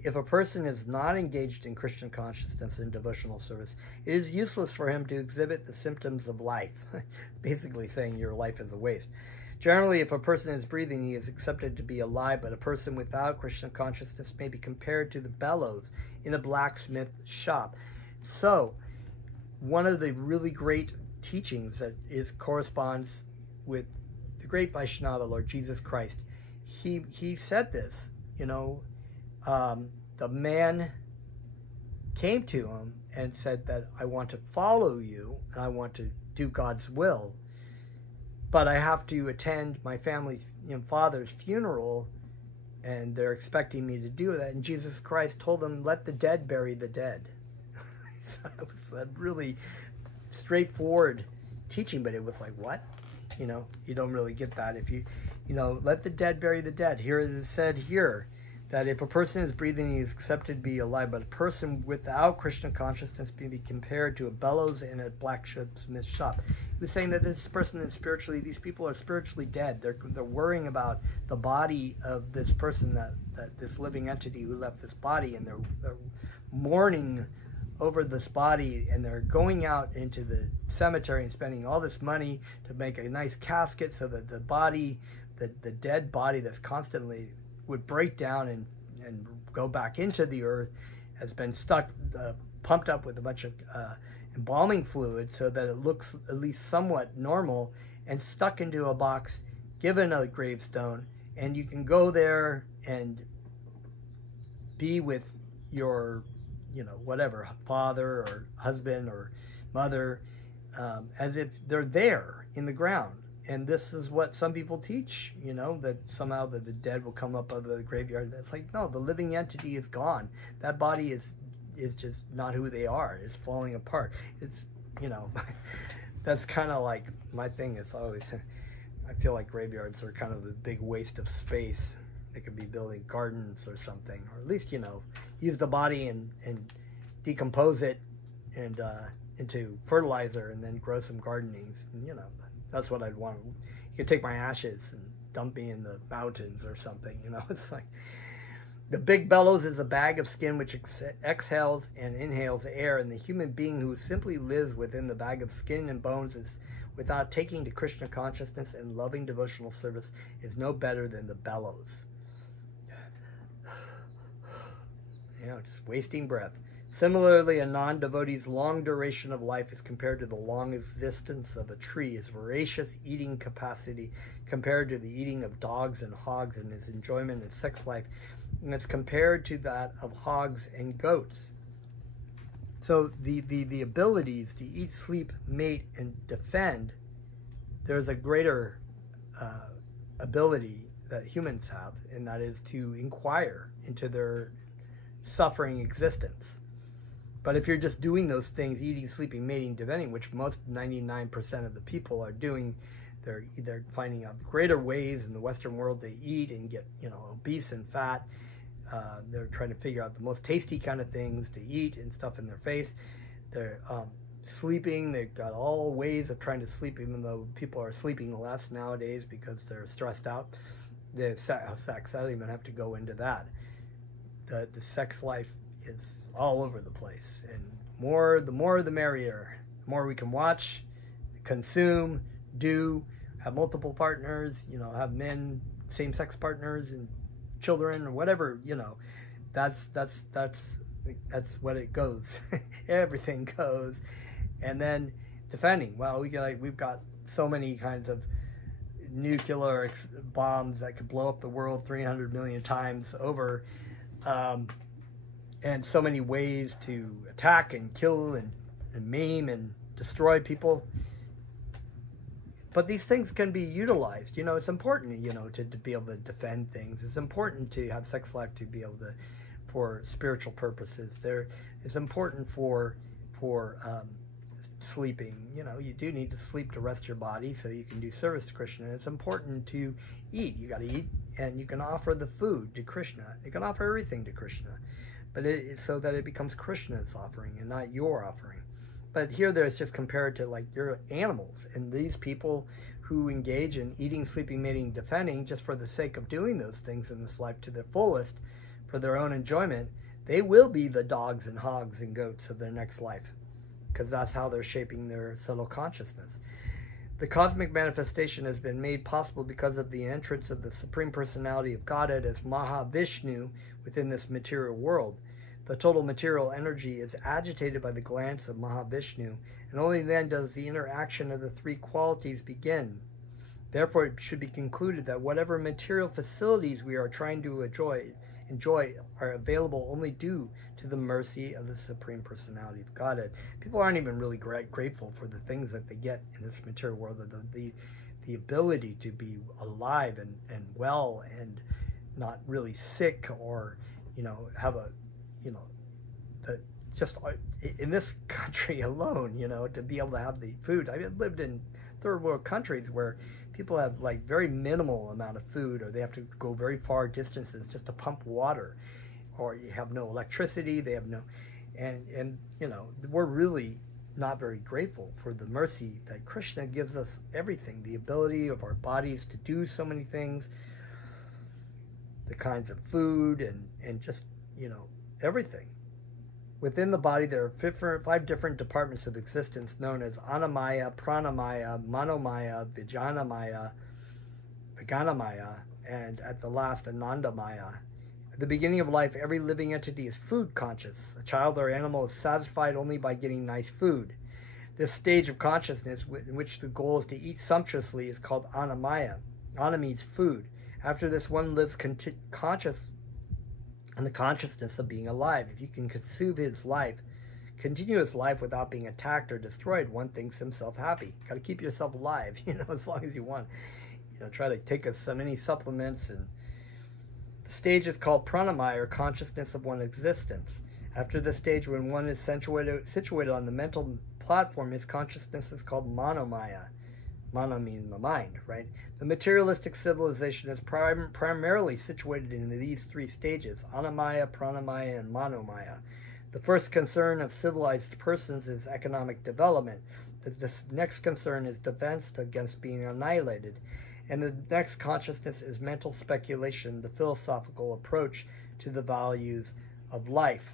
If a person is not engaged in Christian consciousness and devotional service, it is useless for him to exhibit the symptoms of life. Basically saying your life is a waste. Generally, if a person is breathing, he is accepted to be alive, but a person without Krishna consciousness may be compared to the bellows in a blacksmith shop. So, one of the really great teachings that corresponds with the great Vaishnava, Lord Jesus Christ, he said this, you know, the man came to him and said that I want to follow you and I want to do God's will, but I have to attend my family's father's funeral and they're expecting me to do that. And Jesus Christ told them, let the dead bury the dead. So it was a really straightforward teaching, but it was like, what? You know, you don't really get that if you let the dead bury the dead. Here it is said here that if a person is breathing, he is accepted to be alive, but a person without Krishna consciousness may be compared to a bellows in a blacksmith shop. He was saying that this person is these people are spiritually dead. They're worrying about the body of this person, that this living entity who left this body, and they're mourning over this body, and they're going out into the cemetery and spending all this money to make a nice casket so that the body, the dead body that's constantly would break down and go back into the earth, has been pumped up with a bunch of embalming fluid so that it looks at least somewhat normal, and stuck into a box, given a gravestone, and you can go there and be with your, whatever, father or husband or mother, as if they're there in the ground. And this is what some people teach, that somehow that the dead will come up out of the graveyard. It's like, no, the living entity is gone. That body is just not who they are. It's falling apart. It's, that's kind of like my thing. Is always, I feel like graveyards are kind of a big waste of space. They could be building gardens or something, or at least, use the body and decompose it and into fertilizer and then grow some gardenings. And, that's what I'd want. You could take my ashes and dump me in the mountains or something. It's like the big bellows is a bag of skin which exhales and inhales air, and the human being who simply lives within the bag of skin and bones is, without taking to Krishna consciousness and loving devotional service, is no better than the bellows. Just wasting breath. Similarly, a non-devotee's long duration of life is compared to the long existence of a tree, his voracious eating capacity compared to the eating of dogs and hogs, and his enjoyment in sex life, and it's compared to that of hogs and goats. So the abilities to eat, sleep, mate, and defend, there's a greater ability that humans have, and that is to inquire into their suffering existence. But if you're just doing those things, eating, sleeping, mating, defending, which most 99% of the people are doing, they're finding out greater ways in the Western world to eat and get, obese and fat. They're trying to figure out the most tasty kind of things to eat and stuff in their face. They're sleeping. They've got all ways of trying to sleep, even though people are sleeping less nowadays because they're stressed out. They have sex. I don't even have to go into that. The sex life is all over the place, and the more the merrier. The more we can watch, consume, have multiple partners, have men, same-sex partners, and children, or whatever, that's what it goes. Everything goes. And then defending. Well, we've got so many kinds of nuclear bombs that could blow up the world 300 million times over. And so many ways to attack and kill and maim and destroy people. But these things can be utilized. It's important, to be able to defend things. It's important to have sex life to be able to, for spiritual purposes. It's important for sleeping. You do need to sleep to rest your body so you can do service to Krishna. It's important to eat. You got to eat, and you can offer the food to Krishna. You can offer everything to Krishna. But so that it becomes Krishna's offering and not your offering. But here there's just compared to like your animals. And these people who engage in eating, sleeping, mating, defending just for the sake of doing those things in this life to their fullest for their own enjoyment, they will be the dogs and hogs and goats of their next life, because that's how they're shaping their subtle consciousness. The cosmic manifestation has been made possible because of the entrance of the Supreme Personality of Godhead as Mahavishnu within this material world. The total material energy is agitated by the glance of Mahavishnu, and only then does the interaction of the three qualities begin. Therefore, it should be concluded that whatever material facilities we are trying to enjoy are available only due to the mercy of the Supreme Personality of Godhead. People aren't even really grateful for the things that they get in this material world, the ability to be alive and well and not really sick, or have a just in this country alone, to be able to have the food. I've lived in third world countries where people have like very minimal amount of food, or they have to go very far distances just to pump water, or you have no electricity. They have no, and we're really not very grateful for the mercy that Krishna gives us. Everything, the ability of our bodies to do so many things, the kinds of food, and just everything. Within the body, there are 5 different departments of existence known as Annamaya, Pranamaya, Manomaya, Vijnanamaya, and at the last, Anandamaya. At the beginning of life, every living entity is food conscious. A child or animal is satisfied only by getting nice food. This stage of consciousness, in which the goal is to eat sumptuously, is called Annamaya. Anna means food. After this, one lives conscious and the consciousness of being alive. If you can consume his life, continue his life without being attacked or destroyed, one thinks himself happy. Got to keep yourself alive, as long as you want. Try to take as many supplements. And the stage is called pranamaya, or consciousness of one's existence. After the stage, when one is situated on the mental platform, his consciousness is called manomaya. Mana meaning the mind, right? The materialistic civilization is primarily situated in these three stages: anamaya, pranamaya, and manomaya. The first concern of civilized persons is economic development. The next concern is defense against being annihilated. And the next consciousness is mental speculation, the philosophical approach to the values of life.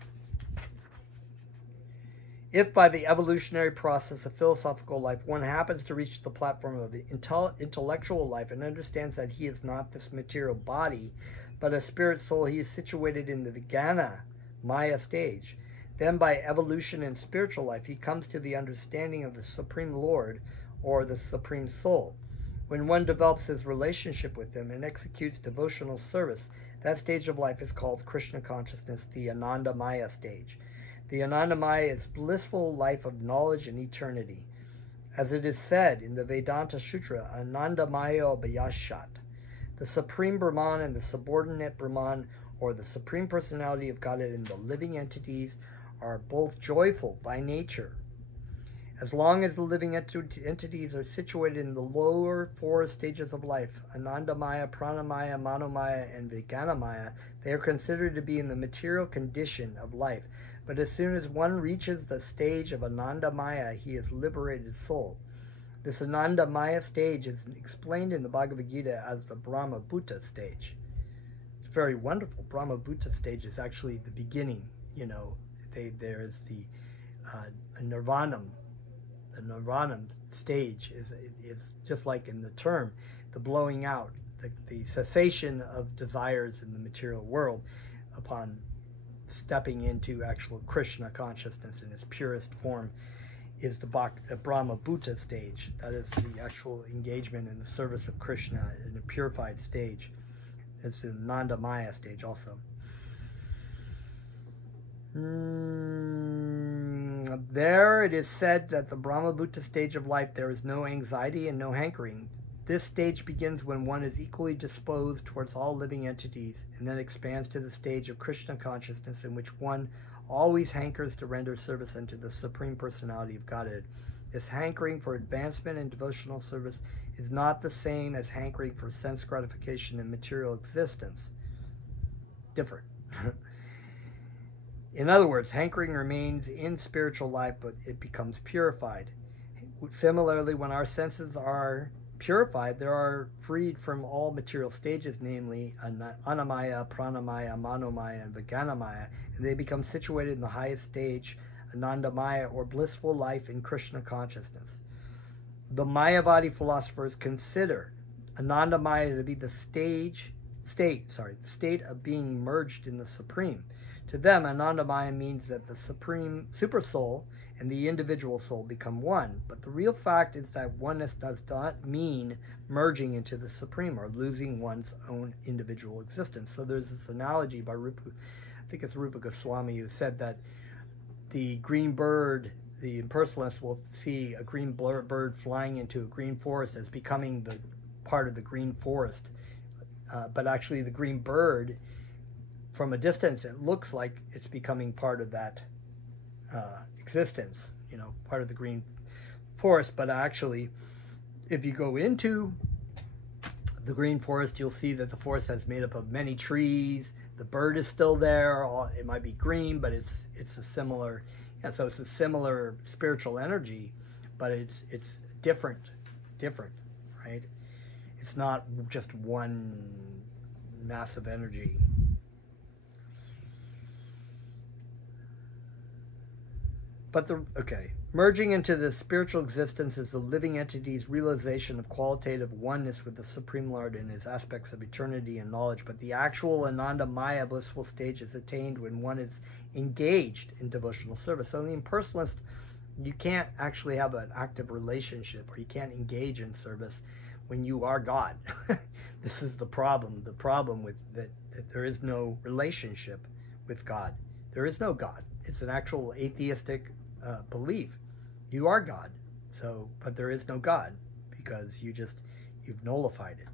If by the evolutionary process of philosophical life one happens to reach the platform of the intellectual life and understands that he is not this material body, but a spirit soul, he is situated in the Vijnana Maya stage. Then by evolution in spiritual life, he comes to the understanding of the Supreme Lord, or the Supreme Soul. When one develops his relationship with him and executes devotional service, that stage of life is called Krishna consciousness, the Anandamaya stage. The Anandamaya is blissful life of knowledge and eternity. As it is said in the Vedanta Sutra, Anandamaya Bhayashat. The Supreme Brahman and the subordinate Brahman, or the Supreme Personality of Godhead, and the living entities are both joyful by nature. As long as the living entities are situated in the lower four stages of life, Anandamaya, Pranamaya, Manomaya, and Vijnanamaya, they are considered to be in the material condition of life. But as soon as one reaches the stage of Anandamaya, he is liberated soul. This Anandamaya stage is explained in the Bhagavad Gita as the Brahma Bhuta stage. It's very wonderful. Brahma Bhuta stage is actually the beginning. There is the Nirvanam. The Nirvanam stage is just like in the term, the blowing out, the cessation of desires in the material world upon stepping into actual Krishna consciousness in its purest form, is the Brahma Bhuta stage. That is the actual engagement in the service of Krishna in a purified stage. It's the Anandamaya stage also. There it is said that the Brahma Bhuta stage of life, there is no anxiety and no hankering. This stage begins when one is equally disposed towards all living entities, and then expands to the stage of Krishna consciousness, in which one always hankers to render service unto the Supreme Personality of Godhead. This hankering for advancement and devotional service is not the same as hankering for sense gratification and material existence. Different. In other words, hankering remains in spiritual life, but it becomes purified. Similarly, when our senses are purified, they are freed from all material stages, namely Anamaya, Pranamaya, Manomaya, and Vijnanamaya, and they become situated in the highest stage, Anandamaya, or blissful life in Krishna consciousness. The Mayavadi philosophers consider Anandamaya to be the state of being merged in the Supreme. To them, Anandamaya means that the Supreme Super Soul and the individual soul become one. But the real fact is that oneness does not mean merging into the Supreme or losing one's own individual existence. So there's this analogy by Rupa, I think it's Rupa Goswami, who said that the green bird, the impersonalist, will see a green bird flying into a green forest as becoming the part of the green forest. But actually the green bird, from a distance, it looks like it's becoming part of that existence, part of the green forest. But actually, if you go into the green forest, you'll see that the forest has made up of many trees. The bird is still there. It might be green, but it's a similar, so it's a similar spiritual energy, but it's different, right? It's not just one massive energy. But merging into the spiritual existence is the living entity's realization of qualitative oneness with the Supreme Lord in his aspects of eternity and knowledge. But the actual Anandamaya blissful stage is attained when one is engaged in devotional service. So the impersonalist, you can't actually have an active relationship, or you can't engage in service when you are God. This is the problem. The problem with that There is no relationship with God. There is no God. It's an actual atheistic belief. You are God. So, but there is no God because you've nullified it.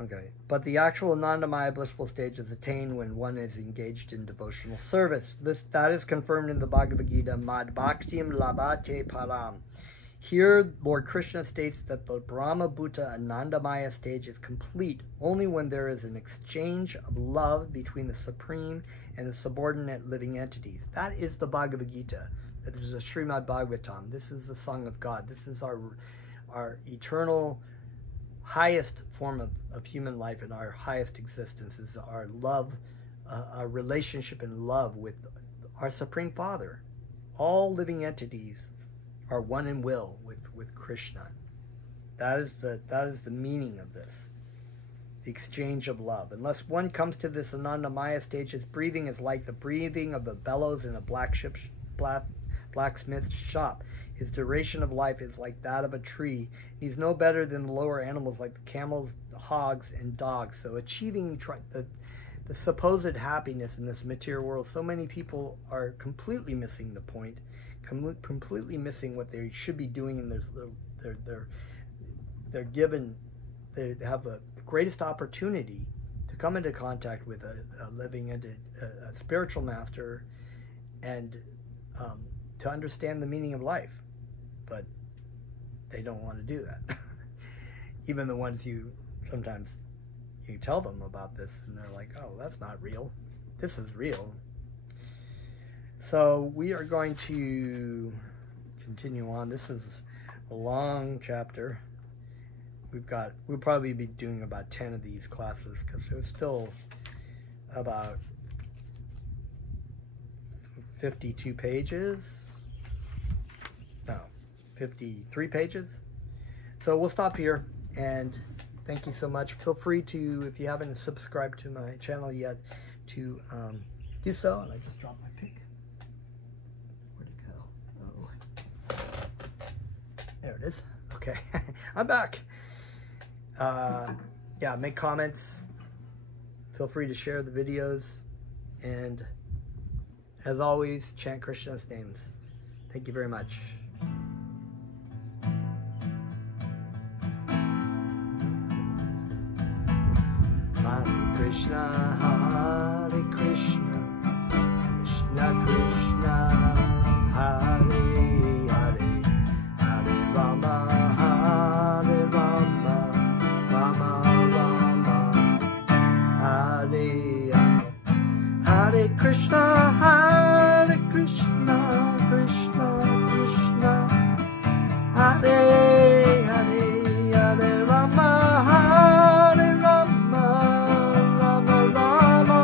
Okay, but the actual Anandamaya blissful stage is attained when one is engaged in devotional service. That is confirmed in the Bhagavad Gita, Mad Bhaktim Labate Param. Here, Lord Krishna states that the Brahma Bhuta Anandamaya stage is complete only when there is an exchange of love between the Supreme and the subordinate living entities. That is the Bhagavad Gita. That is the Srimad Bhagavatam. This is the Song of God. This is our eternal highest form of human life, and our highest existence is our love, our relationship and love with our Supreme Father. All living entities are one in will with Krishna. That is the meaning of this, the exchange of love. Unless one comes to this Anandamaya stage, his breathing is like the breathing of the bellows in a blacksmith's shop. His duration of life is like that of a tree. He's no better than the lower animals like the camels, the hogs, and dogs. So achieving the supposed happiness in this material world, so many people are completely missing the point, completely missing what they should be doing. And they're given, they have the greatest opportunity to come into contact with a living entity, a spiritual master, and to understand the meaning of life. But they don't want to do that. Even the ones sometimes you tell them about this and they're like, oh, that's not real. This is real. So we are going to continue on. This is a long chapter. We'll probably be doing about 10 of these classes because there's still about 52 pages. No, 53 pages. So we'll stop here, and thank you so much. Feel free to, if you haven't subscribed to my channel yet, to do so. And I just dropped my pick. Where'd it go? Oh, there it is. Okay, I'm back. Yeah, make comments. Feel free to share the videos, and as always, chant Krishna's names. Thank you very much. Hare Krishna, Hare Krishna, Krishna Krishna, Hare Hare, Hare Rama, Hare Rama, Rama Rama, Hare Hare, Hare Krishna, Hare Krishna, Krishna Krishna, Hare Hare, Hare Rama, Hare Rama, Rama Rama,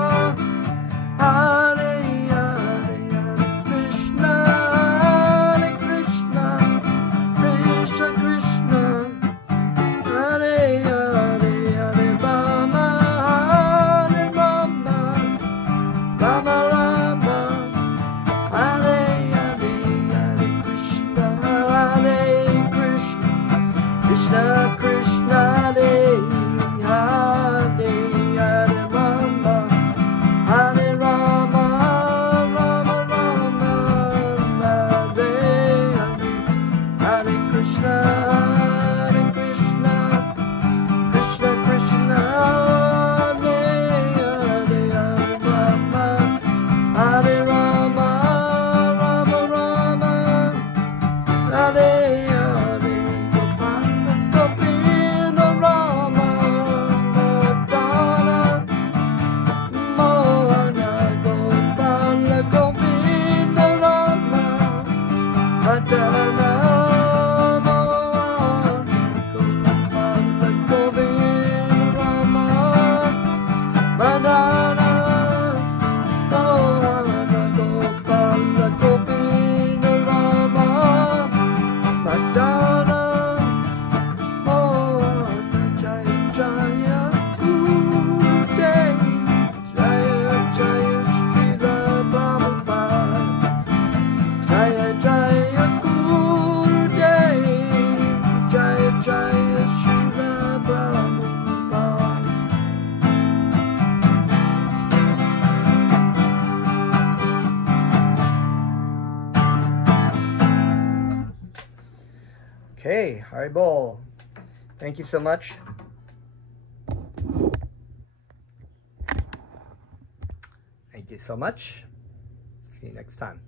Hare Hare, Hare Krishna, Hare Krishna, Krishna Krishna, Hare Hare, Hare Rama, Hare Rama, Rama Rama. Okay, Haribol. Thank you so much. Thank you so much. See you next time.